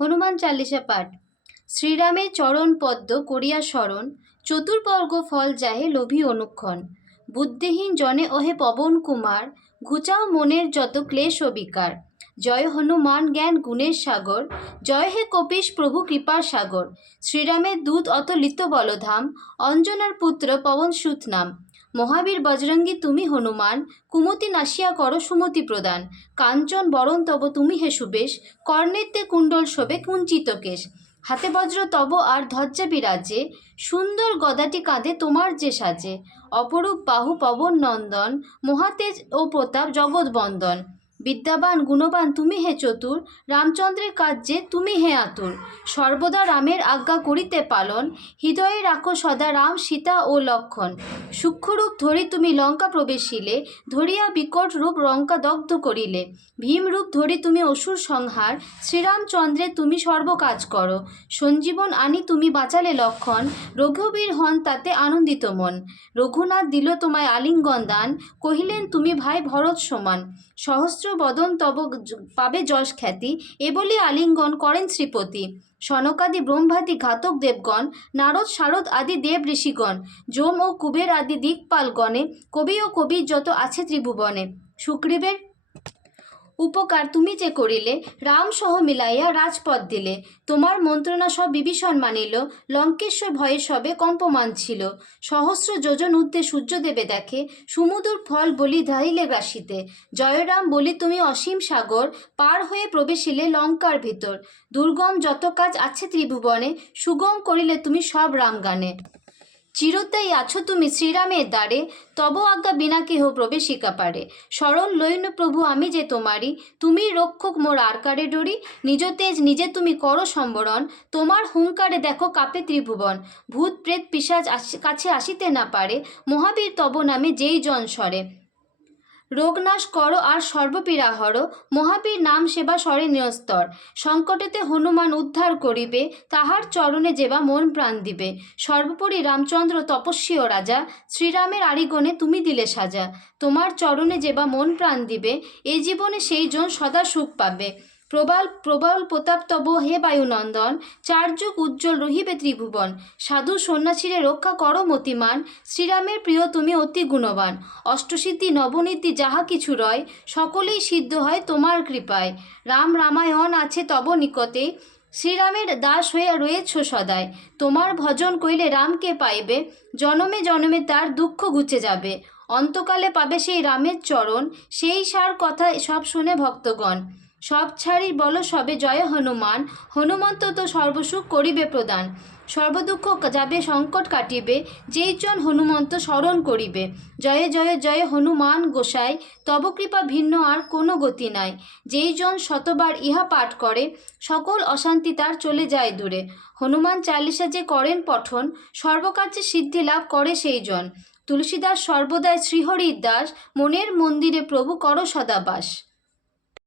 হনুমান চালিসা পাঠ। শ্রীরামের চরণ পদ্ম করিয়া স্মরণ, চতুর্বর্গ ফল যাহে লোভী অনুক্ষণ। বুদ্ধিহীন জনে ওহে পবন কুমার, ঘুচাও মনের যত ক্লেশ ও বিকার। জয় হনুমান জ্ঞান গুণের সাগর, জয় হে কপিশ প্রভু কৃপার সাগর। শ্রীরামের দূত অতলিত বলধাম, অঞ্জনার পুত্র পবন সুত নাম। মহাবীর বজরঙ্গী তুমি হনুমান, কুমতি নাশিয়া করো সুমতি প্রদান। কাঞ্চন বরণ তব তুমি হে সুবেশ, কর্ণেতে কুণ্ডল শোভে কুঞ্চিত কেশ। হাতে বজ্র তব আর ধ্বজা বিরাজে, সুন্দর গদাটি কাঁধে তোমার যে সাজে। অপরূপ বাহু পবন নন্দন, মহাতেজ ও প্রতাপ জগৎ বন্দন। বিদ্যাবান গুণবান তুমি হে চতুর, রামচন্দ্রের কার্যে তুমি হে আতুর। সর্বদা রামের আজ্ঞা করিতে পালন, হৃদয়ে রাখো সদা রাম সীতা ও লক্ষণ। সূক্ষ্মরূপ ধরি তুমি লঙ্কা প্রবেশিলে, ধরিয়া বিকট রূপ লঙ্কা দগ্ধ করিলে। ভীম রূপ ধরি তুমি অসুর সংহার, শ্রীরামচন্দ্রে তুমি সর্বকাজ করো। সঞ্জীবন আনি তুমি বাঁচালে লক্ষণ, রঘুবীর হন তাতে আনন্দিত মন। রঘুনাথ দিল তোমায় আলিঙ্গন দান, কহিলেন তুমি ভাই ভরত সমান। সহস্র বদন তব পাবে যশ খ্যাতি, এ বলি আলিঙ্গন করেন শ্রীপতি। সনকাদি ব্রহ্মাদি ঘাতক দেবগণ, নারদ শারদ আদি দেব ঋষিগণ। যম ও কুবের আদি দিকপালগণে, কবি ও কবি যত আছে ত্রিভুবনে। সুগ্রীবের উপকার তুমি যে করিলে, রাম সহ মিলাইয়া রাজপদ দিলে। তোমার মন্ত্রণা সব বিভীষণ মানিল, লঙ্কেশ্বর ভয়ে সবে কম্পমান ছিল। সহস্র যোজন ঊর্ধ্বে সূর্যদেবে দেখে, সুমধুর ফল বলি ধাইলে গ্রাসিতে। জয়রাম বলি তুমি অসীম সাগর, পার হয়ে প্রবেশিলে লঙ্কার ভিতর। দুর্গম যত কাজ আছে ত্রিভুবনে, সুগম করিলে তুমি সব রামগানে। চিরতাই আছো তুমি শ্রীরামের দ্বারে, তব আজ্ঞা বিনা কেহ প্রবেশিকা পারে। শরণ লইন প্রভু আমি যে তোমারি, তুমি রক্ষক মোর আর কারে ডরি। নিজ তেজ নিজে তুমি করো সম্বরণ, তোমার হুঙ্কারে দেখো কাপে ত্রিভুবন। ভূত প্রেত পিশাচ কাছে আসিতে না পারে, মহাবীর তব নামে যেই জন সরে। রোগনাশ করো আর সর্বপীড়া হরো, মহাবীর নাম সেবা সরে নিরস্তর। সংকটেতে হনুমান উদ্ধার করিবে, তাহার চরণে যেবা মন প্রাণ দিবে। সর্বোপরি রামচন্দ্র তপস্বী ও রাজা, শ্রীরামের আরিগণে তুমি দিলে সাজা। তোমার চরণে যেবা মন প্রাণ দিবে, এ জীবনে সেই জন সদা সুখ পাবে। প্রবল প্রবল প্রতাপ তব হে বায়ুনন্দন, চার যুগ উজ্জ্বল রহিবে ত্রিভুবন। সাধু সন্ন্যাসীরে রক্ষা করো মতিমান, শ্রীরামের প্রিয় তুমি অতি গুণবান। অষ্টসিদ্ধি নবনীতি যাহা কিছু রয়, সকলেই সিদ্ধ হয় তোমার কৃপায়। রাম রামায়ণ আছে তব নিকটে, শ্রীরামের দাস হয়ে রয়েছ সদায়। তোমার ভজন কইলে রামকে পাইবে, জনমে জনমে তার দুঃখ ঘুচে যাবে। অন্তকালে পাবে সেই রামের চরণ, সেই সার কথা সব শুনে ভক্তগণ। সব ছাড়ি বলো সবে জয় হনুমান, হনুমন্ত তো সর্বসুখ করিবে প্রদান। সর্বদুঃখ যাবে সংকট কাটিবে, যেই জন হনুমন্ত স্মরণ করিবে। জয়ে জয়ে জয় হনুমান গোসাই, তব কৃপা ভিন্ন আর কোনো গতি নাই। যেই জন শতবার ইহা পাঠ করে, সকল অশান্তি তার চলে যায় দূরে। হনুমান চালিসা যে করেন পঠন, সর্বকার্যে সিদ্ধি লাভ করে সেই জন। তুলসীদাস সর্বদাই শ্রীহরির দাস, মনের মন্দিরে প্রভু করো সদা বাস।